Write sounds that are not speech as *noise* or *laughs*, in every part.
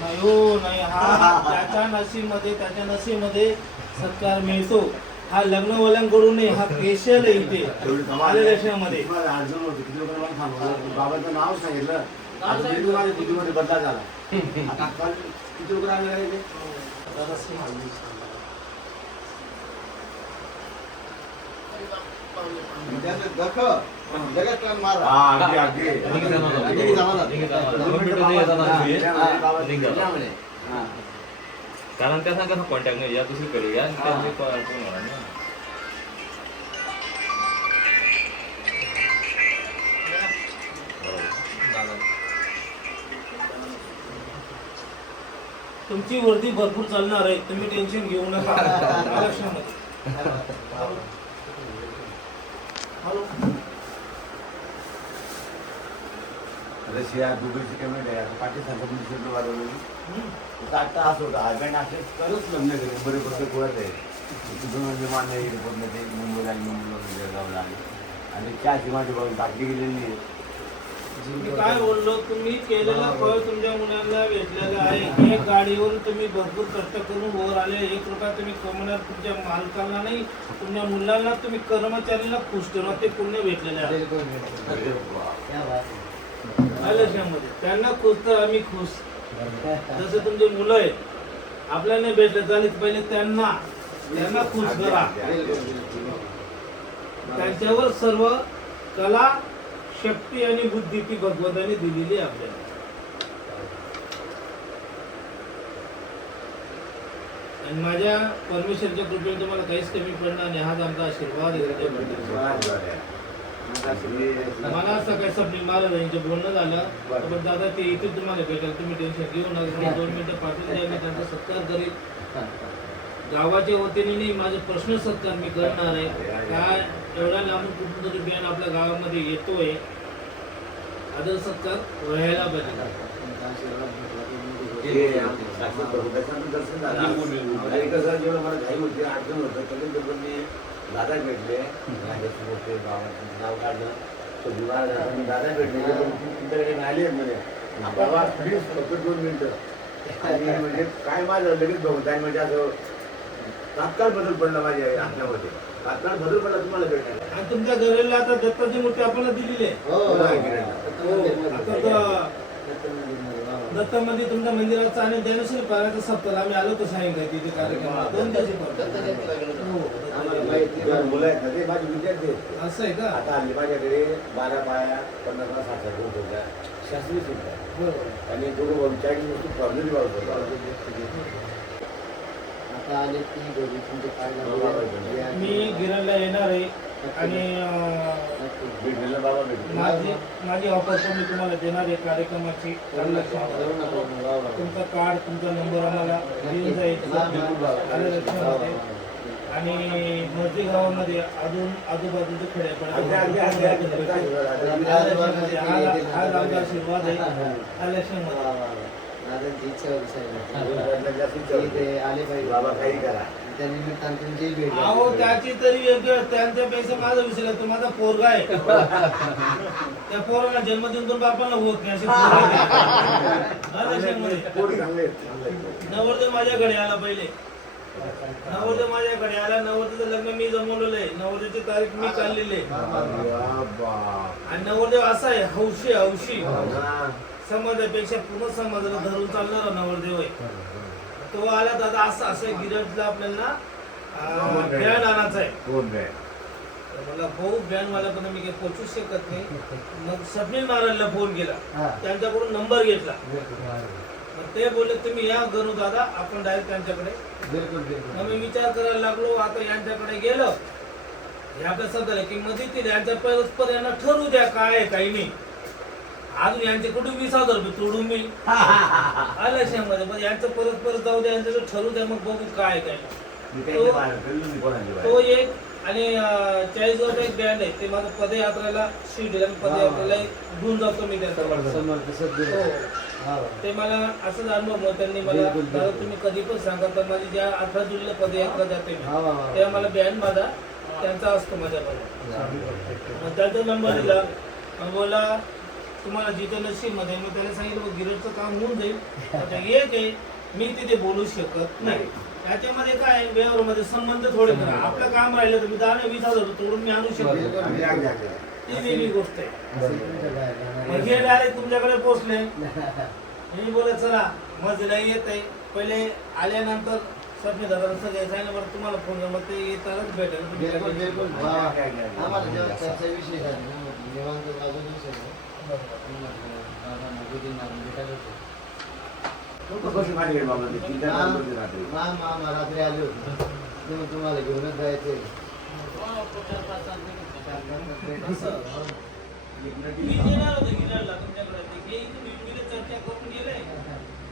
नाही हो नाही हा त्याच्या नशीमध्ये त्याच्या नशीमध्ये सत्कार मिळतो. हा लग्नवाल्यांकडून नाही हा स्पेशल आहे इथे. देशामध्ये. तुम्हाला अडचण होती किती लोकांना सांगू बाबाचं नाव सांगितलं. माझ्या बुद्धीमध्ये बदला झाला. *laughs* आता किती लोक आले आहे ते? त्याचं दख जगात मारा हा, अगदी, अगदी. अगदी जमाना. दोन मिनिटं बाबा- बाबा- त्यामुळे. हा. कारण त्या सांगा कॉन्टॅक्ट नाही या दुसरीकडे या त्यांचे होणार ना तुमची वर्दी भरपूर चालणार आहे. तुम्ही टेन्शन घेऊ नका. *laughs* रशिया दुबईची पेमेंट आहे. आता पाकिस्तानचा पण वाढवलं. तर आता असं होतं. हजबंड असले तरच लग्न केले. बरे पडते गोळ्यात आहे. तिथून विमान नाही रिपोर्ट नाही ते मुंबईला आली मुंबईला जळगावला आली आणि चहाची माझी बघून बाटली गेलेली आहे मी काय बोललो? तुम्ही केलेलं फळ तुमच्या मुलांना भेटलेलं आहे. एक गाडीवर तुम्ही भरपूर कष्ट करून वर आले. एक रुपया तुम्ही कमवणार तुमच्या मालकाला नाही. तुमच्या मुलांना तुम्ही कर्मचाऱ्यांना खुश ठेवा. ते पुण्य भेटलेले आहे. आयुष्यामध्ये त्यांना खुश तर आम्ही खुश. जसं तुमचे मुलं आहेत आपल्याला नाही भेटले चालेल पहिले त्यांना. त्यांना खुश करा. त्यांच्यावर सर्व कला शक्ती आणि बुद्धी ती भगवंताने दिलेली आहे आपल्याला. आणि माझ्या परमेश्वरच्या कृपेने तुम्हाला काहीच कमी पडणार नाही. हाच आमचा आशीर्वाद मग असं मला सकाळी स्वप्नील यांचं बोलणं झालं तर दादा ते इथे तुम्हाला भेटेल. तुम्ही टेन्शन घेऊ नका दोन मिनिटं पाठवून द्या मी त्यांचा सत्कार करेल गावाच्या वतीने नाही माझा पर्सनल सत्कार मी करणार आहे. काय एवढ्या लांबून कुठून तरी बियाण आपल्या गावामध्ये येतोय आदर सत्कार व्हायला पाहिजे. हे तरी दादा भेटले. माझ्यासमोर ते गावात नाव काढलं. तो विवाह झाला. मी दादा भेटले. तुमच्याकडे म्हणे. बाबा प्लीज फक्त दोन मिनिटं. आणि म्हणजे काय माझं? लगेच भगवंताने म्हणजे असं तात्काळ बदल पडला माझ्या आत्म्यामध्ये. तात्काळ बदल पडला तुम्हाला भेटायला आणि तुमच्या घराला आता दत्ताची मूर्ती आपल्याला दिलेली आहे. हो आता तर दत्तामध्ये तुमच्या मंदिराचा आणि ज्ञानेश्वरी पारायचा सप्ताह आम्ही आलो तर सायंकाळी तिथे कार्यक्रम दोन दिवशी हो, मुलं आहेत ना ते? माझे विद्यार्थी आहेत. असं आहे का? आता हल्ली माझ्याकडे बारा पाया पन्नास पन्नास साठ साठ रुपये होत्या शास्त्रीय सुद्धा बरोबर. आणि दोघं भाऊ चाळीस वस्तू आता आले ती घरी. तुमचे काय झाले? मी गिरणला येणार आहे. आणि माझी माझी ऑफर पण मी तुम्हाला देणार आहे कार्यक्रमाची. तुमचा कार्ड तुमचा नंबर आम्हाला देऊन जाईल. आणि मर्जी गावामध्ये अजून आजूबाजूच्या अगदी, अगदी, अगदी, अगदी, अगदी. खेड्यापाड्यामध्ये आज आमचा आशीर्वाद आहे. आले पाहिजे बाबा काही करा. अहो त्याची तरी वेगळं त्यांच्यापेक्षा माझा विषय तो माझा पोरगा आहे. त्या पोराला जन्म देऊन पण बापाला होत नाही अशी. नवरदेव माझ्याकडे आला पहिले. नवरदेव माझ्याकडे आला नवरदेवचं लग्न मी जमवलेलं आहे. नवरदेवची तारीख मी काढलेली आहे. आणि नवरदेव असा आहे हौशी हौशी. समाजापेक्षा पूर्ण समाजाला धरून चालणारा नवरदेव आहे. तो आला दादा असं असं गिरजला आपल्याला बॅन आणायचा आहे. नाही तर मला भाऊ बॅनवाला पण मी काही पोचू शकत नाही. मग स्वप्नील महाराजला फोन केला. त्यांच्याकडून नंबर घेतला. मग ते बोलले तुम्ही या गणू दादा आपण डायरेक्ट त्यांच्याकडे. बिलकुल बिलकुल. मग मी विचार करायला लागलो आता यांच्याकडे गेलो. हे आपल्या सध्याला किंमत देतील यांच्या परस्पर यांना ठरवू द्या काय आहे काही नाही. अजून यांचे कुठे वीस हजार रुपये तोडून मी. आलं मग यांचं परत परत जाऊ द्या यांचं ठरू द्या मग बघू काय काय. तो एक आणि चाळीसगावचा एक बँड आहे ते माझं पदयात्रेला शिर्डी आणि पदयात्रेला घेऊन जातो मी त्यांचा समर्थ सद्गुरू. हो. हा. ते मला असं अनुभव मग त्यांनी मला बिलकुल, दादा बिलकुल. तुम्ही कधी पण सांगा तर माझी ज्या अठरा जुलैला पदयात्रा जाते मी हा. तेव्हा मला बँड माझा त्यांचा असतो माझ्याकडे मग त्याचा नंबर दिला. मग बोला तुम्हाला जिथं नशीबमध्ये मग त्याला सांगितलं मग गिरडचं काम होऊन जाईल. आता एक आहे मी तिथे बोलू शकत नाही. त्याच्यामध्ये काय व्यवहारामध्ये संबंध थोडे करा. आपलं काम राहिलं तर मी दहा वीस हजार तोडून मी आणू शकतो. ती वेगळी गोष्ट आहे. मग हे डायरेक्ट तुमच्याकडे पोहोचले मी बोलत चला मजला येत आहे. पहिले आल्यानंतर सगळे दादा सगळे सांगितलं बरं तुम्हाला फोन मग ते येतानाच भेटेल. होते रात्री. आले होते तेव्हा तुम्हाला घेऊनच जायचे मी येणार होतो ते मी चर्चा करून गेले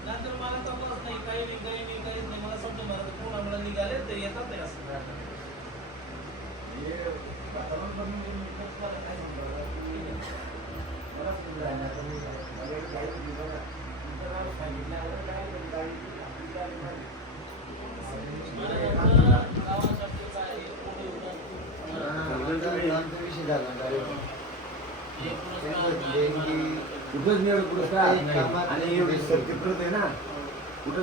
नंतर मला नाही काही नाही काही मला समजा मला कोण आम्हाला निघाले ते येतात आहे असं वातावरण बनवून घेऊन मी तुम्हाला काय सांगणार? ठीक आहे. मला समजा आहे ना, तर मी माझ्याकडे काही नाही दिलं ना. तुमचं नाव सांगितल्यावर काय नाही, काही नाही, आपली काय नाही. आमचा विषय झाला direct. त्यांचं देणगी कुठंच मिळेल पुरस्कार आणि एवढी सत्यप्रत आहे ना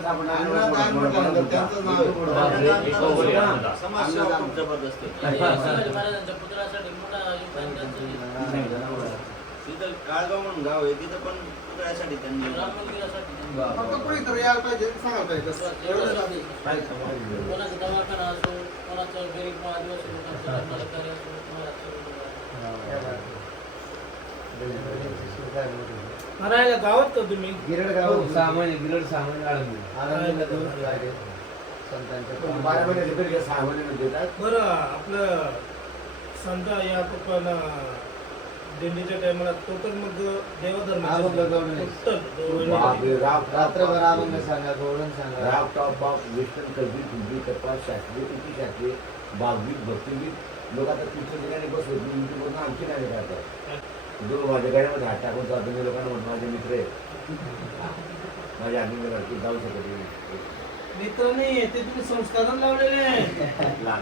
आपण अन्नदान म्हटल्यानंतर त्यांचं नाव आहे पुढं. बापरे, एक अवघड आहे आमचा. अन्नदान. आणि शिवाजी महाराजांच्या पुतळ्यासाठी मोठा योगदान त्यांचं तिथं काळगाव म्हणून गाव आहे तिथं पण पुतळ्यासाठी त्यांनी. राम मंदिरासाठी फक्त कोणीतरी यायला पाहिजे सांगायला पाहिजे एवढं काय सांगायचं? कोणाचा दवाखाना असो कोणाचं गरीब आदिवासी लोकांचं लग्नाला कार्य असो कोणाचं राहायला गावात का तुम्ही? गिरड गाव सामान्य बिरड सामान्य आळंदी आनंदीला दोन राहिले. संतांच्या पण बारा काय सहा महिने देतात बरं आपलं समजा या पण दिंडीच्या टायमाला टोटल मग अभंग गवळणी. देवधर्म बापरे, राव- रात्रभर अभंग सांगा गवळण सांगा. राव टॉप बाप वेस्टर्न कल्वी हिंदी कपास शास्त्रीय उटी शास्त्रीय भावगीत भक्तिगीत? लोक आता तुमच्या ठिकाणी बसवत युट्यूबवरून आणखी नाही करतात जो माझ्या गाड्यामध्ये हात टाकून जातो मी लोकांना म्हणतो माझे मित्र आहे माझ्या आम्ही लडकी जाऊ शकत नाही. मित्र नाही ते तुम्ही संस्कार लावलेले आहे *laughs* लहान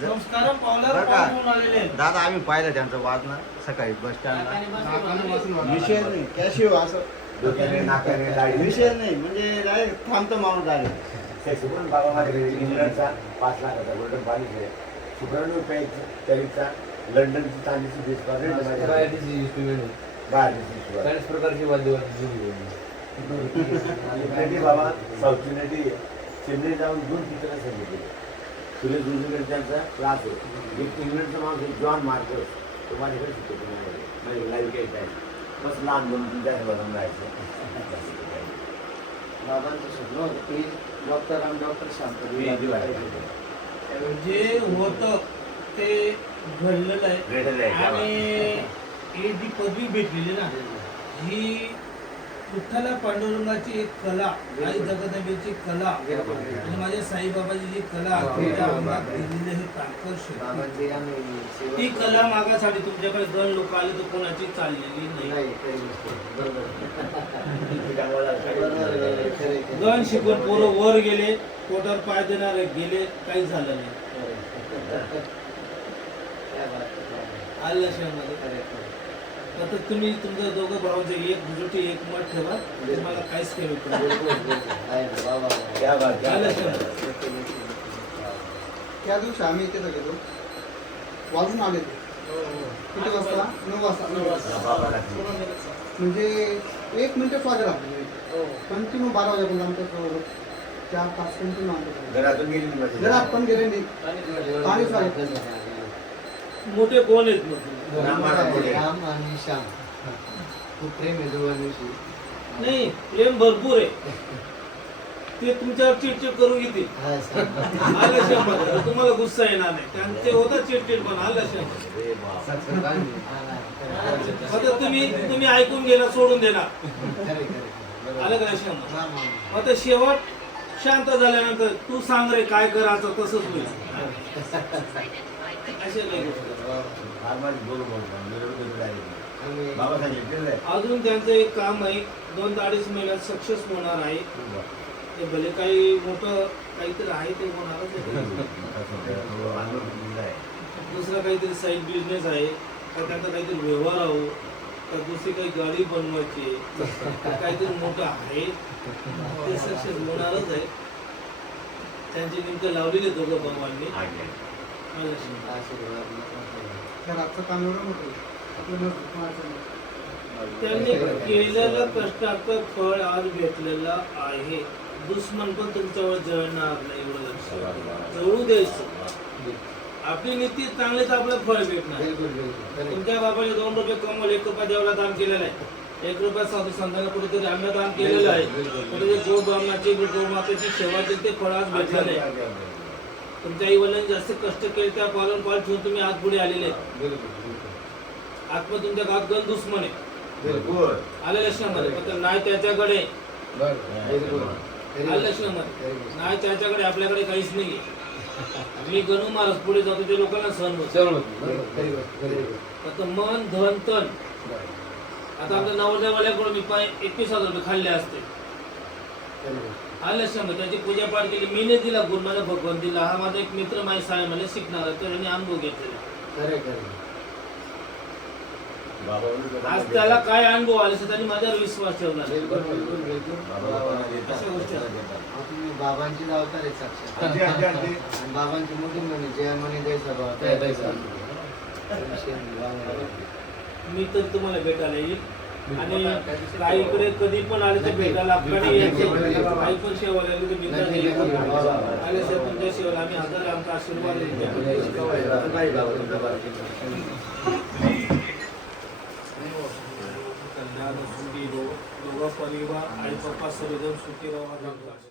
संस्कार पावलावर बरं का? पाऊल आलेले आहेत. दादा आम्ही पाहिलं त्यांचं वाचणं सकाळी बस स्टँडला बसवलं. विषय नाही. कॅशिओ असं. डोक्याने नाकाने दाढी विषय नाही. म्हणजे डायरेक्ट थांबतो माणूस डायरेक्ट पण बाबा माझ्याकडे इंग्लंडचा पाच लाखाचा गोल्डन पॉलिश आहे सुकर्ण रुपयाची तरीचा. लंडनची चांदीची बेस instrument आहे. बाहेर चाळीस प्रकारची वाद्यवाद्य जुळली नटी बाबा साऊथची नटी चेन्नई जाऊन दोन पिक्चर सांगितले सुरेश गुंजकर त्यांचा क्लास आहे. एक इंग्लंडचा माणूस आहे जॉन मार्कस. तो माझ्याकडे शिकतो माझ्याकडे. माझ्या लाईव्ह काही काय बस लहान म्हणून तुमच्या बघून राहायचं. बाबांचं स्वप्न होतं. की डॉक्टर आणि डॉक्टर शांत. जे होत ते घडलेलं आहे. आणि ही जी पदवी भेटलेली ना ही विठ्ठला पांडुरंगाची एक कला आई जगदंबेची कला आणि माझ्या साईबाबाची जी कला दिलेली हे ती कला मागासाठी तुमच्याकडे दोन लोक आले तर कोणाची चाललेली नाही. गण. *laughs* शिकून पोरं वर गेले पोटावर पाय देणारे गेले काही झालं नाही. आलं शहरामध्ये आहे. आता तुम्ही तुमच्या दोघं भावांचे एक दुजोटी एक मत ठेवा. तुम्हाला काहीच कमी. त्या दिवशी आम्ही तिथं गेलो. वाजून आले ते. किती वाजता? नऊ वाजता. नऊ वाजता. म्हणजे एक मिनिट वाजा लागली कंटिन्यू बारा वाजेपर्यंत आमच्या चार तास कंटिन्यू आमच्या घरातून गेली ती माझी. घरात पण गेले नाही. पाणीच पाणी वाजत मोठे कोण आहेत मग? राम महाराज बोलले. राम आणि श्याम. खूप प्रेम आहे दोघांविषयी. नाही प्रेम भरपूर आहे. ते तुमच्यावर चिडचिड करून घेतील. हा, शहरामध्ये तुम्हाला गुस्सा येणार नाही. त्यांचे होता चिडचिड पण. आलं शहरामध्ये अरे बाप. हा, नाही, आता तुम्ही तुम्ही ऐकून गेला सोडून देणार खरे खरे खरे आलं का हा. आता शेवट शांत झाल्यानंतर तू सांग रे काय करायचं तसंच होईल. असे काही गोष्टी. आहे. बाबा सांगितलेलं आहे अजून त्यांचं एक काम आहे दोन ते अडीच महिन्यात सक्सेस होणार आहे. ते भले काही मोठं काहीतरी आहे ते होणारच आहे. दुसरा काहीतरी साईड बिझनेस आहे. का त्यांचा काहीतरी व्यवहार आहो. का दुसरी काही गाडी बनवायची काहीतरी मोठं आहे. ते सक्सेस होणारच आहे. त्यांची नेमकं लावलेली दोघं भगवाननी माझ्या काम एवढं मोठं आपलं त्यांनी केलेलं कष्टाचं फळ आज भेटलेलं आहे. दुश्मन पण तुमच्यावर जळणार नाही एवढं लक्षात जळू द्यायचं आपली नीती चांगलीच आपलं फळ भेटणार. तुमच्या बाबाने दोन रुपये कमवले एक रुपया देवाला दान केलेला आहे. एक रुपया साधू संतांना कुठेतरी अन्नदान केलेलं आहे. कुठेतरी गो ब्राह्मणाची गोमातेची सेवा ते फळ आज भेटलेलं आहे तुमच्या आई वडिलांनी जास्त कष्ट केले त्या पालन पाल ठेवून तुम्ही आज पुढे आलेले आत्मा तुमच्या गावात गण दुश्मन आहे. आले लक्षणामध्ये पण नाही त्याच्याकडे. आलं. लक्षणामध्ये. नाही त्याच्याकडे आपल्याकडे काहीच नाही मी गणू महाराज पुढे जातो ते लोकांना सहन होत मन धन तन. आता आमच्या नवरदेवाल्याकडून मी पाय एकवीस हजार रुपये खाल्ले असते. आलं लक्षामध्ये त्याची पूजापाठ केली. मी नाही दिला गुरु माझा भगवान दिला. हा माझा एक मित्र माझी साहेब मला शिकणार आहे तर अनुभव घेतलेला खरे खरे बाबा म्हणून आज त्याला काय अनुभव आले त्यांनी माझ्यावर विश्वास ठेवला. अशा गोष्टी बाबांची आहेत साक्षात. आणि बाबांची मोठी म्हणे जय म्हणे वा, वा. मी तर तुम्हाला भेटायला येईल. आणि काही इकडे कधी पण आले तर भेटायला आपल्याला यायचं काही पण सेवा लागली तर वा. आले साहेब तुमच्या सेवेला आम्ही हजर. आमचा आशीर्वाद दोघं परिवार आई पप्पा सर्वजण सुखी राहा.